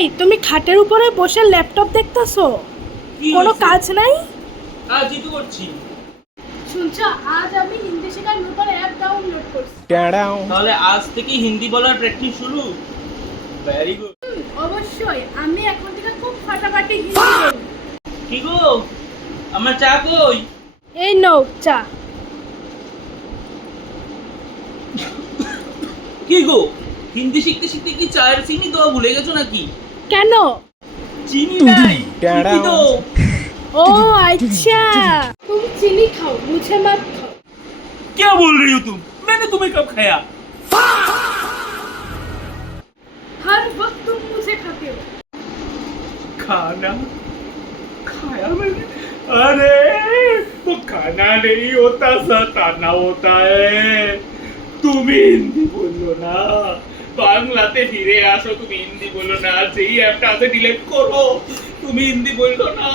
এই তুমি খাটের উপরে বসে ল্যাপটপ দেখতেছো? কোনো কাজ নাই? কাজই তো করছি। শুনছো, আজ আমি হিন্দি শেখার নতুন অ্যাপ ডাউনলোড করছি। তাহলে আজ থেকে হিন্দি বলার প্র্যাকটিস শুরু। Very good. অবশ্যই, আমি এখন থেকে খুব ফাটাফাটি হিন্দি বলবো। কি গো, আমার চা কই? এই নাও চা। কি গো, হিন্দি শিখতে শিখতে কি চায়ের চিনি দেওয়া ভুলে গেছো নাকি? কেন? চিনি নাই, চিনি দাও। ও अच्छा, तुम चीनी खाओ, मुझे मत खाओ। क्या बोल रही हो तुम? मैंने तुम्हें कब खाया? हर वक्त तुम मुझे खाते हो। खाना खाया मैंने? अरे वो खाना नहीं होता, सताना होता है। তুমি হিন্দি বললো না, বাংলাতে ফিরে আসো। তুমি হিন্দি বললো না, যেই অ্যাপটা আছে ডিলিট করো। তুমি হিন্দি বললো না।